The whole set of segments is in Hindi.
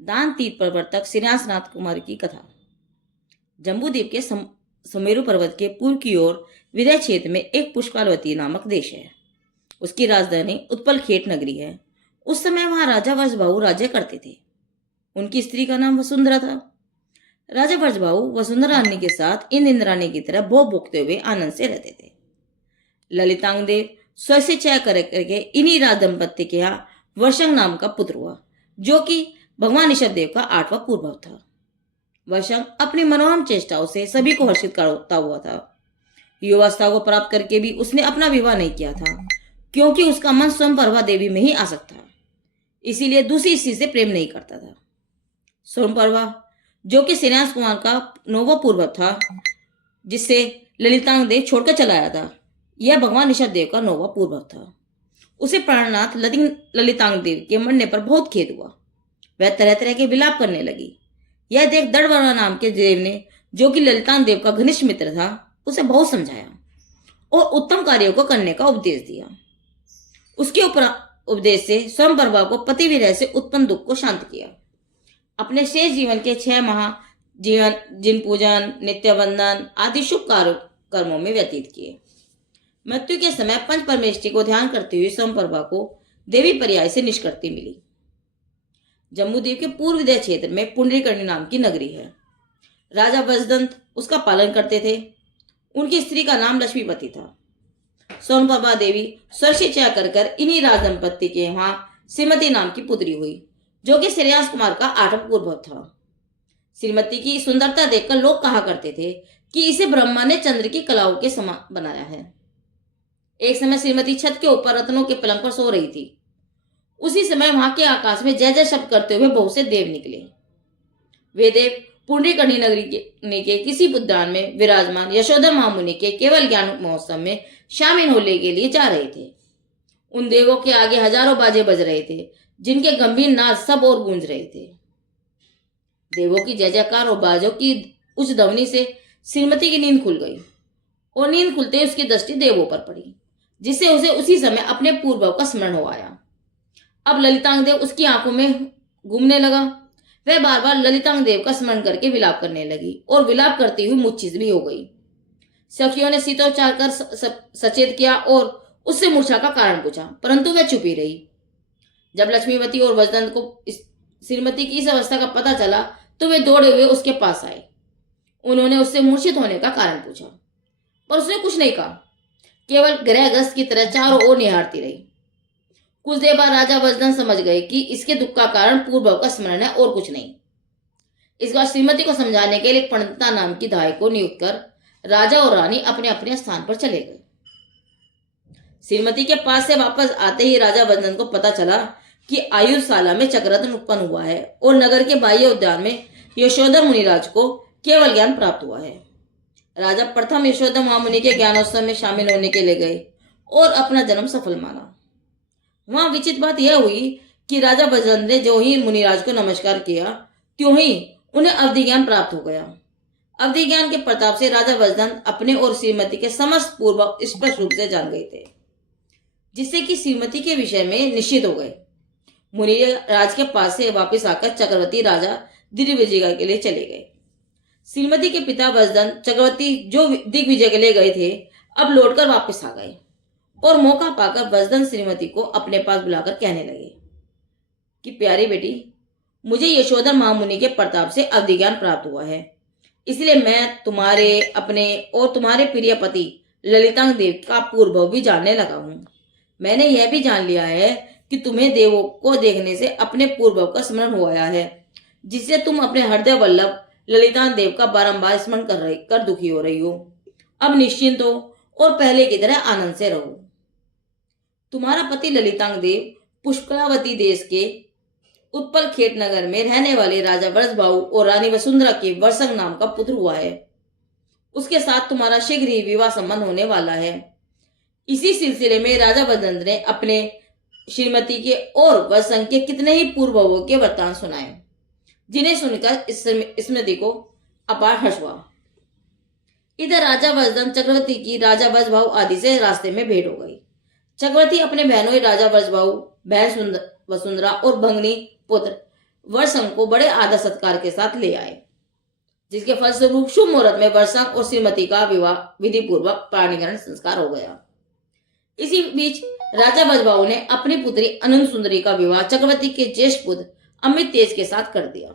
दान तीर्थ प्रवर्तक श्रीनिवासनाथ कुमार की कथा। जम्बूद्वीप के सुमेरु पर्वत के पूर्व की ओर विदय क्षेत्र में एक पुष्पालवती नामक देश है। उसकी राजधानी उत्पल खेट नगरी है। उस समय वहां राजा वर्षभाऊ राज्य करते थे। उनकी स्त्री का नाम वसुंधरा था। राजा वर्षभाऊ वसुंधरा रानी के साथ इंद्राणी की तरह भोग भोगते हुए आनंद से रहते थे। ललितांग देव स्व से चय करके इन्हीं राज दंपत्ति के यहाँ वर्षंग नाम का पुत्र हुआ, जो कि भगवान ऋषभ देव का 8वां पूर्वज था। वर्षंग अपनी मनोरम चेष्टाओं से सभी को हर्षित करता हुआ था। युवावस्था को प्राप्त करके भी उसने अपना विवाह नहीं किया था, क्योंकि उसका मन स्वयं परवा देवी में ही आसक्त था। इसीलिए दूसरी स्त्री से प्रेम नहीं करता था। सोमपर्वा, जो कि श्रीनिवास कुमार का 9वां पूर्वज था, जिससे ललितांग देव छोड़कर चलाया था, यह भगवान ऋषभ देव का 9वां पूर्वज था। उसे प्राणनाथ ललितांग देव के मरने पर बहुत खेद हुआ। वह तरह तरह के विलाप करने लगी। यह देख दड़वरा नाम के देव ने, जो कि ललितांग देव का घनिष्ठ मित्र था, उसे बहुत समझाया और उत्तम कार्यों को करने का उपदेश दिया। उसके उपदेश से स्वयंप्रभा को पति विरह से उत्पन्न दुख को शांत किया। अपने शेष जीवन के 6 माह जीवन जिन पूजन, नित्य वंदन आदि शुभ कर्मों में व्यतीत किए। मृत्यु के समय पंच परमेष्टि को ध्यान करते हुए स्वयंप्रभा को देवी पर्याय से निष्कृति मिली। जम्बूद्वीप के पूर्व विदय क्षेत्र में पुंडरीकर्णी नाम की नगरी है। राजा वजदंत उसका पालन करते थे। उनकी स्त्री का नाम लक्ष्मीपति था। सोनप्रभा देवी स्वर्षिचया कर इन्हीं राज दंपत्ति के यहाँ श्रीमती नाम की पुत्री हुई, जो कि श्रेयांश कुमार का 8वां पूर्वज था। श्रीमती की सुंदरता देखकर लोग कहा करते थे कि इसे ब्रह्मा ने चंद्र की कलाओं के समान बनाया है। एक समय श्रीमती छत के ऊपर रत्नों के पलंग पर सो रही थी। उसी समय वहां के आकाश में जय जय शब्द करते हुए बहुत से देव निकले। वे देव पुंडरीकर्णी नगरी के किसी उद्यान में विराजमान यशोधर महामुनि के केवल ज्ञान महोत्सव में शामिल होने के लिए जा रहे थे। उन देवों के आगे हजारों बाजे बज रहे थे, जिनके गंभीर नाद सब और गूंज रहे थे। देवों की जय जयकार और बाजों की उच्च ध्वनि से श्रीमती की नींद खुल गई और नींद खुलते उसकी दृष्टि देवों पर पड़ी, जिससे उसे उसी समय अपने पूर्वज का स्मरण हो आया। अब ललितांग देव उसकी आंखों में घूमने लगा। वह बार बार ललितांग देव का स्मरण करके विलाप करने लगी और विलाप करती हुई मूर्छित भी हो गई। सखियों ने शीतोच्चार कर सचेत किया और उससे मूर्छा का कारण पूछा, परंतु वह चुप ही रही। जब लक्ष्मीवती और वजदंत को श्रीमती की इस अवस्था का पता चला तो वे दौड़े हुए उसके पास आए। उन्होंने उससे मूर्छित होने का कारण पूछा, पर उसने कुछ नहीं कहा, केवल ग्रहग्रस्त की तरह चारों ओर निहारती रही। कुछ देर बाद राजा वजदंत समझ गए कि इसके दुख का कारण पूर्वज का स्मरण है और कुछ नहीं। इस बार श्रीमती को समझाने के लिए पंडिता नाम की धाय को नियुक्त कर राजा और रानी अपने अपने स्थान पर चले गए। श्रीमती के पास से वापस आते ही राजा वजदंत को पता चला कि आयुर्शाला में चक्ररत्न उत्पन्न हुआ है और नगर के बाह्य उद्यान में यशोधर मुनिराज को केवल ज्ञान प्राप्त हुआ है। राजा प्रथम यशोधर महामुनि के ज्ञानोत्सव में शामिल होने के लिए गए और अपना जन्म सफल माना। वहां विचित्र बात यह हुई कि राजा वजदंत ने जो ही मुनिराज को नमस्कार किया, त्यों ही उन्हें अवधि ज्ञान प्राप्त हो गया। अवधि ज्ञान के प्रताप से राजा वजदंत अपने और श्रीमती के समस्त पूर्व स्पष्ट रूप से जान गए थे, जिससे कि श्रीमती के विषय में निश्चित हो गए। मुनिराज के पास से वापस आकर चक्रवर्ती राजा दिग्विजय के लिए चले गए। श्रीमती के पिता वजदंत चक्रवर्ती जो दिग्विजय के लिए गए थे, अब लौटकर वापस आ गए और मौका पाकर वजदंत श्रीमती को अपने पास बुलाकर कहने लगे कि प्यारी बेटी, मुझे यशोधर महामुनि के प्रताप से अवधि ज्ञान प्राप्त हुआ है, इसलिए मैं तुम्हारे अपने और तुम्हारे प्रिय पति ललितांग देव का पूर्व भी जानने लगा हूँ। मैंने यह भी जान लिया है कि तुम्हें देवों को देखने से अपने पूर्व का स्मरण हो आया है, जिससे तुम अपने हृदय वल्लभ ललितांग देव का बारंबार स्मरण कर दुखी हो रही हो। अब निश्चिंत हो और पहले की तरह आनंद से रहो। तुम्हारा पति ललितांग देव पुष्कलावती देश के उत्पल खेट नगर में रहने वाले राजा वर्षभाऊ और रानी वसुंधरा के वर्षंग नाम का पुत्र हुआ है। उसके साथ तुम्हारा शीघ्र ही विवाह संबंध होने वाला है। इसी सिलसिले में राजा वजदंत ने अपने श्रीमती के और वर्षंग के कितने ही पूर्वजों के वृत्तांत सुनाए, जिन्हें सुनकर स्मृति को अपार हर्ष हुआ। इधर राजा वजदंत चक्रवर्ती की राजा वर्षभाऊ आदि से रास्ते में भेंट हो गई। चक्रवर्ती अपने बहनों राजा वर्षभाऊ, बहन वसुंधरा और भंगनी पुत्र वरसंग को बड़े आदर सत्कार के साथ ले आए, जिसके फलस्वरूप शुभ मुहूर्त में वरसंग और श्रीमती का विवाह विधि पूर्वक प्राणीकरण संस्कार हो गया। इसी बीच राजा बजबाऊ ने अपनी पुत्री अनंत सुंदरी का विवाह चक्रवर्ती के ज्येष्ठ पुत्र अमित तेज के साथ कर दिया।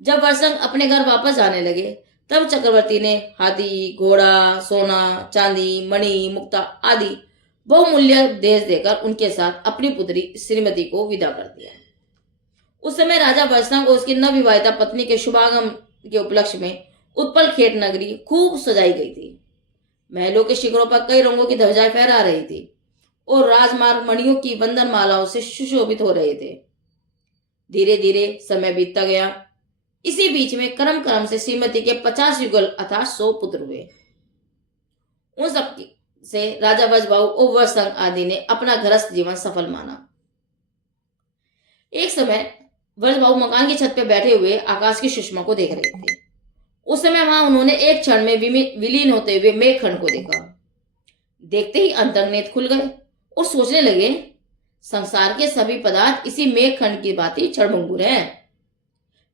जब वरसंग अपने घर वापस आने लगे तब चक्रवर्ती ने हाथी, घोड़ा, सोना, चांदी, मणि, मुक्ता आदि बहुमूल्य दहेज देकर उनके साथ अपनी पुत्री श्रीमती को विदा कर दिया। उस समय राजा वरसंग और उसकी नवविवाहिता पत्नी के शुभागम के उपलक्ष्य में उत्पल खेत नगरी खूब सजाई गई थी। महलों के शिखरों पर कई रंगों की ध्वजाएं फहरा रही थी और राजमार्ग मणियों की बंधन मालाओं से सुशोभित हो रहे थे। धीरे धीरे समय बीतता गया। इसी बीच में क्रम क्रम से श्रीमती के 50 युगल अर्थात 100 पुत्र हुए। उन सब से राजा बजबाऊ और वरसंग आदि ने अपना गृहस्थ जीवन सफल माना। एक समय बजबाऊ मकान की छत पर बैठे हुए आकाश की सुषमा को देख रहे थे। उस समय वहां उन्होंने एक क्षण में विलीन होते हुए मेघखंड को देखा। देखते ही अंतर्नेत्र खुल गए और सोचने लगे, संसार के सभी पदार्थ इसी मेघखंड की भांति क्षणभंगुर हैं।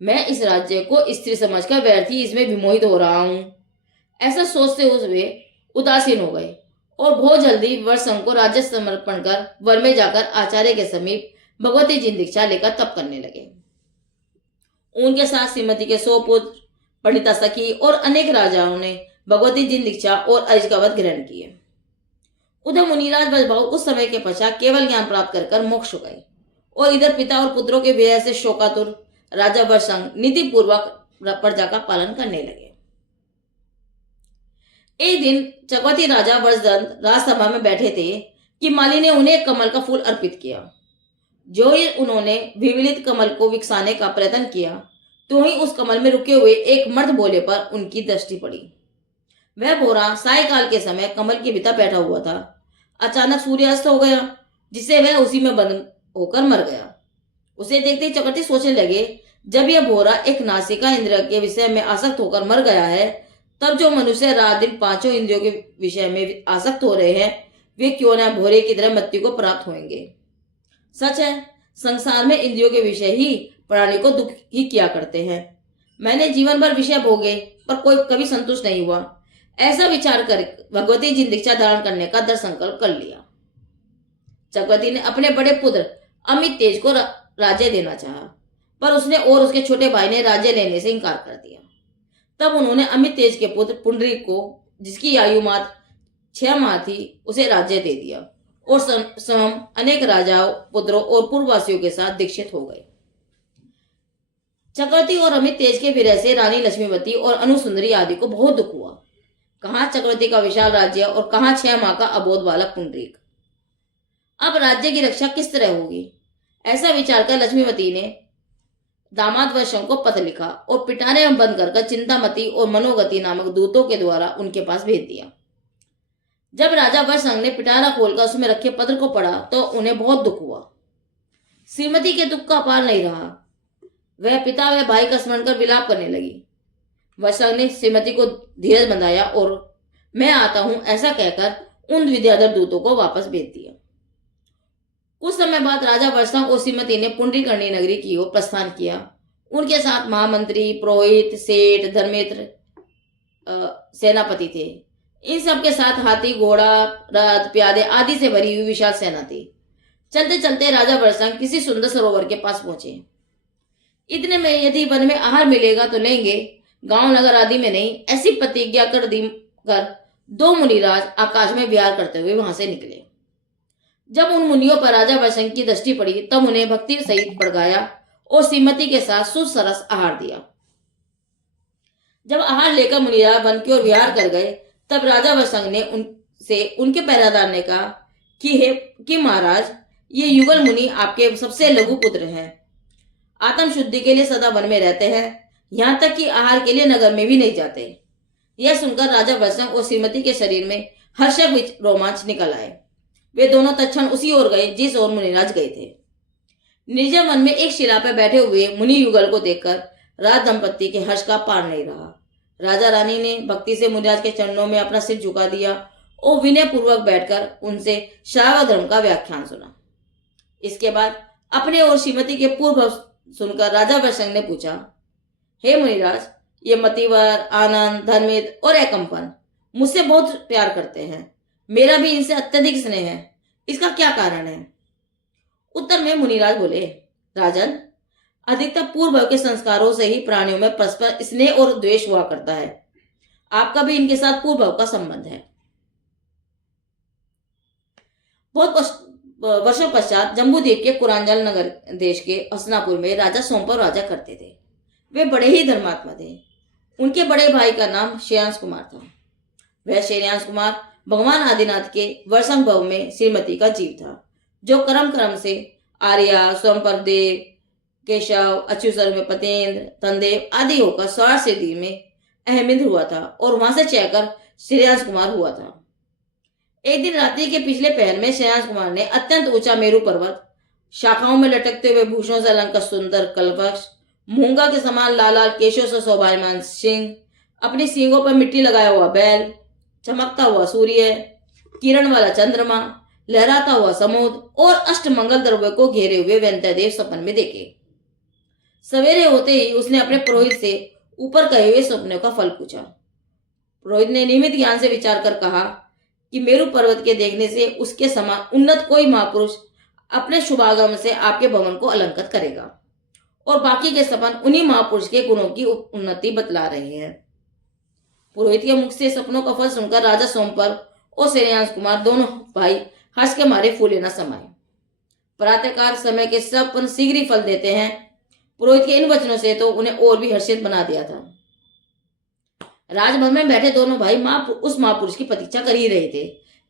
मैं इस राज्य को स्त्री समझकर व्यर्थ ही इसमें विमोहित हो रहा हूं। ऐसा सोचते हुए उदासीन हो गए और बहुत जल्दी वरसंग को राज्य समर्पण कर वर में जाकर आचार्य के समीप भगवती जी दीक्षा लेकर तप करने लगे। उनके साथ श्रीमती के 100 पुत्र, पंडिता सखी और अनेक राजाओं ने भगवती जी दीक्षा और अरिष्कावत ग्रहण किए। उधर मुनिराज बजबाऊ उस समय के पश्चात केवल ज्ञान प्राप्त कर मोक्ष हो गए और इधर पिता और पुत्रों के विजय से शोकातुर राजा वरसंग नीति पूर्वक प्रजा का पालन करने लगे। एक दिन चक्रवर्ती राजा वरदंत राजसभा में बैठे थे कि माली ने उन्हें कमल का फूल अर्पित किया। जो ही उन्होंने विविलित कमल को विकसाने का प्रयत्न किया तो ही उस कमल में रुके हुए एक मर्द भोले पर उनकी दृष्टि पड़ी। वह भोरा सायकाल के समय कमल के भीतर बैठा हुआ था। अचानक सूर्यास्त हो गया, जिससे वह उसी में बंद होकर मर गया। उसे देखते ही चक्रवर्ती सोचने लगे, जब यह भोरा एक नासिका इंद्रिय के विषय में आसक्त होकर मर गया है, तब जो मनुष्य रात दिन 5 इंद्रियों के विषय में आसक्त हो रहे हैं, वे क्यों न भोरे की तरह मृत्यु को प्राप्त होंगे। सच है, संसार में इंद्रियों के विषय ही प्राणी को दुख ही किया करते हैं। मैंने जीवन भर विषय भोगे पर कोई कभी संतुष्ट नहीं हुआ। ऐसा विचार कर भगवती जी दीक्षा धारण करने का दृढ़ संकल्प कर लिया। चक्रवर्ती ने अपने बड़े पुत्र अमित तेज को राज्य देना चाहा, पर उसने और उसके छोटे भाई ने राज्य लेने से इनकार कर दिया। तब उन्होंने अमित तेज के पुत्र पुंडरीक को, जिसकी आयु मात्र 6 माह थी, उसे राज्य दे दिया और स्वयं अनेक राजाओं, पुत्रों और पूर्ववासियों के साथ दीक्षित हो गए। चक्रवर्ती और अमित तेज के विरह से रानी लक्ष्मीवती और अनुसुंदरी आदि को बहुत दुख हुआ। कहां चक्रवर्ती का विशाल राज्य और कहां 6 माह का अबोध बालक पुंडरीक। अब राज्य की रक्षा किस तरह होगी, ऐसा विचार कर लक्ष्मीवती ने दामाद वरसंग को पत्र लिखा और पिटारे में बंद कर चिंतामती और मनोगति नामक दूतों के द्वारा उनके पास भेज दिया। जब राजा वरसंग ने पिटारा खोलकर उसमें रखे पत्र को पढ़ा तो उन्हें बहुत दुख हुआ। श्रीमती के दुख का पार नहीं रहा। वह पिता व भाई का स्मरण कर विलाप करने लगी। वरसंग ने श्रीमती को धीरज बंधाया और मैं आता हूं ऐसा कहकर उन विद्याधर दूतों को वापस भेज दिया। कुछ समय बाद राजा वरसंग और श्रीमती ने पुंडरीकर्णी नगरी की ओर प्रस्थान किया। उनके साथ महामंत्री, पुरोहित, सेठ, धर्मेंद्र, सेनापति थे। इन सब के साथ हाथी, घोड़ा, रथ, प्यादे आदि से भरी हुई विशाल सेना थी। चलते चलते राजा वरसंग किसी सुंदर सरोवर के पास पहुंचे। इतने में यदि वन में आहार मिलेगा तो लेंगे, गांव नगर आदि में नहीं, ऐसी प्रतिज्ञा कर दी कर 2 मुनिराज आकाश में विहार करते हुए वहां से निकले। जब उन मुनियों पर राजा वरसंग की दृष्टि पड़ी तब उन्हें भक्ति सहित पड़गाया और श्रीमती के साथ सुसरस आहार दिया। जब आहार लेकर मुनिराज वन की ओर विहार कर गए तब राजा वरसंग ने उनसे उनके पहरादार ने कहा कि महाराज, ये युगल मुनि आपके सबसे लघु पुत्र हैं। आत्म शुद्धि के लिए सदा वन में रहते हैं, यहाँ तक कि आहार के लिए नगर में भी नहीं जाते। यह सुनकर राजा वरसंग और श्रीमती के शरीर में हर्षक रोमांच निकल आए। वे दोनों तत्क्षण उसी ओर गए जिस ओर मुनिराज गए थे। निर्जन वन में एक शिला पर बैठे हुए मुनि युगल को देखकर राज दंपत्ति के हर्ष का पार नहीं रहा। राजा रानी ने भक्ति से मुनिराज के चरणों में अपना सिर झुका दिया और विनय पूर्वक बैठकर उनसे श्रावक धर्म का व्याख्यान सुना। इसके बाद अपने और श्रीमती के पूर्व सुनकर राजा वृषंग ने पूछा, हे मुनिराज, ये मतिवर, आनंद, धर्मित और एकम्पन मुझसे बहुत प्यार करते हैं। मेरा भी इनसे अत्यधिक स्नेह है। इसका क्या कारण है? उत्तर में मुनिराज बोले, राजन, अधिकतर पूर्व के संस्कारों से ही प्राणियों में परस्पर स्नेह और द्वेष हुआ करता है। आपका भी इनके साथ पूर्व का संबंध है। बहुत वर्षों पश्चात जम्बूद्वीप के कुरांजल नगर देश के हस्तिनापुर में राजा सोमपर राजा करते थे। वे बड़े ही धर्मात्मा थे। उनके बड़े भाई का नाम श्रेयांश कुमार था। वह श्रेयांश कुमार भगवान आदिनाथ के वर्षंभव में श्रीमती का जीव था, जो क्रम से आर्या, सोमप्रदेव, केशव, अच्युसर में पतेंद्र, तंदेव आदि होकर 16 सदी में अहमद हुआ था और वहां से चहकर श्रेयांश कुमार हुआ था। एक दिन रात्रि के पिछले पहर में श्रेयांश कुमार ने अत्यंत ऊंचा मेरू पर्वत, शाखाओं में लटकते हुए भूषणों से अलंकृत सुंदर कल्पवृक्ष, मूंगा के समान लाल लाल केशों से शोभायमान सिंह, अपनी सींगों पर मिट्टी लगाया हुआ बैल, चमकता हुआ सूर्य, किरण वाला चंद्रमा, लहराता हुआ समुद्र और अष्टमंगल द्रव्य को घेरे हुए वेंकटदेव सपन में देखे। सवेरे होते ही उसने अपने पुरोहित से ऊपर कहे हुए सपने का फल पूछा। पुरोहित ने नियमित ज्ञान से विचार कर कहा कि मेरू पर्वत के देखने से उसके समान उन्नत कोई महापुरुष अपने शुभागम से आपके भवन को अलंकृत करेगा, और बाकी के सपन उन्हीं महापुरुष के गुणों की उन्नति बतला रहे हैं। पुरोहित के मुख से सपनों का फल सुनकर राजा सोमपर और श्रेयांश कुमार दोनों भाई हर्ष के मारे फूले न समाये। प्रातःकाल समय के सपन शीघ्र ही फल देते हैं। पुरोहित के इन वचनों से तो उन्हें और भी हर्षित बना दिया था। राजभवन में बैठे दोनों भाई उस महापुरुष की प्रतीक्षा कर ही रहे थे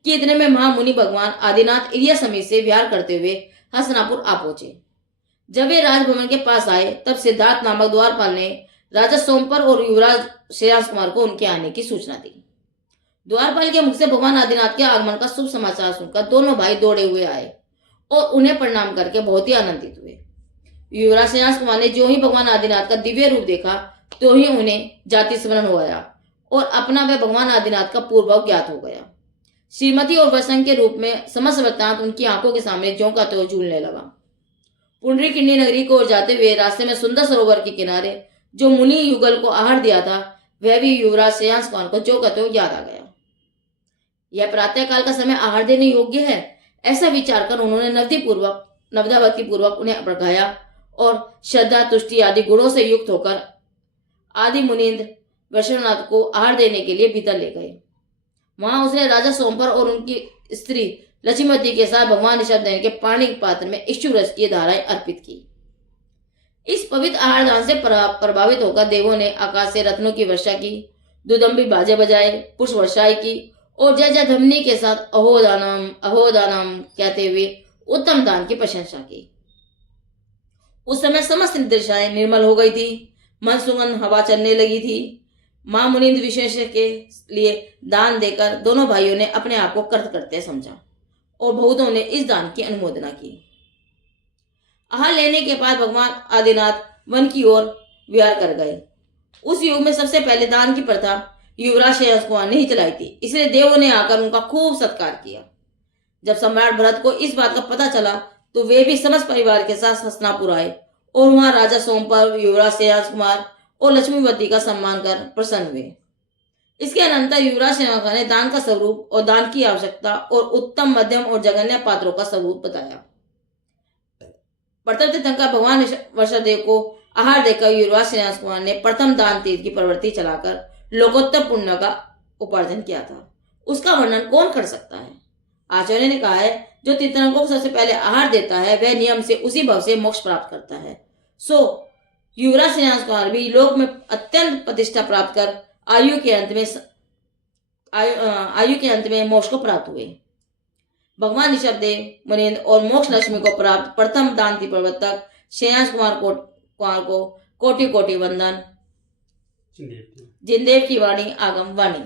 कि इतने में महामुनि भगवान आदिनाथ इलिया समित से विहार करते हुए हस्तिनापुर आ पहुंचे। जब वे राजभवन के पास आए तब सिद्धार्थ नामक द्वारपाल ने राजा सोमपर और युवराज श्रेयांश कुमार को उनके आने की सूचना दी। द्वारपाल के मुख से भगवान आदिनाथ के आगमन का शुभ समाचार सुनकर दोनों भाई दौड़े हुए आए और उन्हें प्रणाम करके बहुत ही आनंदित हुए। युवराज श्रेयांश कुमार ने जो ही भगवान आदिनाथ का दिव्य रूप देखा तो ही उन्हें जाति स्मरण हो गया और अपना वह भगवान आदिनाथ का पूर्व ज्ञात हो गया। श्रीमती और वसंत के रूप में समस्त वृत्तांत उनकी आंखों के सामने ज्यों का त्यों झूलने लगा। पुंडरीकिनी नगरी को जाते हुए रास्ते में सुंदर सरोवर के किनारे जो मुनि युगल को आहार दिया था, वह भी युवराज श्रेयांश कुमार को ज्यों का त्यों याद आ गया। यह प्रातःकाल का समय आहार देने योग्य है, ऐसा विचार कर उन्होंने नवदा भक्ति पूर्वक उन्हें भड़काया और श्रद्धा, तुष्टि आदि गुणों से युक्त होकर आदि मुनीन्द्र वैश्वनाथ को आहार देने के लिए भीतर ले गए। वहां उसने राजा सोमपर और उनकी स्त्री लक्ष्मीवती के साथ भगवान ऋषभदेव के पानी के पात्र में इक्षु रस की धाराएं अर्पित की। इस पवित्र आहार दान से प्रभावित होकर देवों ने आकाश से रत्नों की वर्षा की, दुदंबी बाजे बजाए, पुष्प वर्षाएं की और जय जय ध्वनि के साथ अहो दानम कहते हुए उत्तम दान की प्रशंसा की। उस समय समस्त दिशाएं निर्मल हो गई थी, मन सुगंध हवा चलने लगी थी। मां मुनिंद्र विशेष के लिए दान देकर दोनों भाइयों ने अपने आप को कर्त करते समझा और बहुतों ने इस दान की अनुमोदना की। आहार लेने के बाद भगवान आदिनाथ वन की ओर विहार कर गए। उस युग में सबसे पहले दान की प्रथा युवराज श्रेयांश कुमार ने ही चलाई थी, इसलिए देवों ने आकर उनका खूब सत्कार किया। जब सम्राट भरत को इस बात का पता चला तो वे भी समस्त परिवार के साथ हस्तिनापुर आए और वहां राजा सोमपर, युवराज श्रेयांश कुमार और लक्ष्मीवती का सम्मान कर प्रसन्न हुए। इसके अनंतर युवराज श्रेयांश कुमार ने दान का स्वरूप और दान की आवश्यकता और उत्तम, मध्यम और जघन्य पात्रों का स्वरूप बताया। प्रथम तीर्थंकर भगवान वृषभदेव को आहार देकर युवराज श्रेयांश कुमार ने प्रथम दान तीर्थ की प्रवृत्ति चलाकर लोकोत्तर पुण्य का उपार्जन किया था। उसका वर्णन कौन कर सकता है? आचार्य ने कहा है, जो तीर्थंकरों को सबसे पहले आहार देता है वह नियम से उसी भाव से मोक्ष प्राप्त करता है। सो युवराज श्रेयांश कुमार भी लोक में अत्यंत प्रतिष्ठा प्राप्त कर आयु के अंत में मोक्ष को प्राप्त हुए। भगवान ऋषभदेव, मुनीन्द्र और मोक्ष लक्ष्मी को प्राप्त प्रथम दान प्रवर्तक श्रेयांश कुमार को कोटि कोटि वंदन। जिनदेव की वाणी आगम वाणी।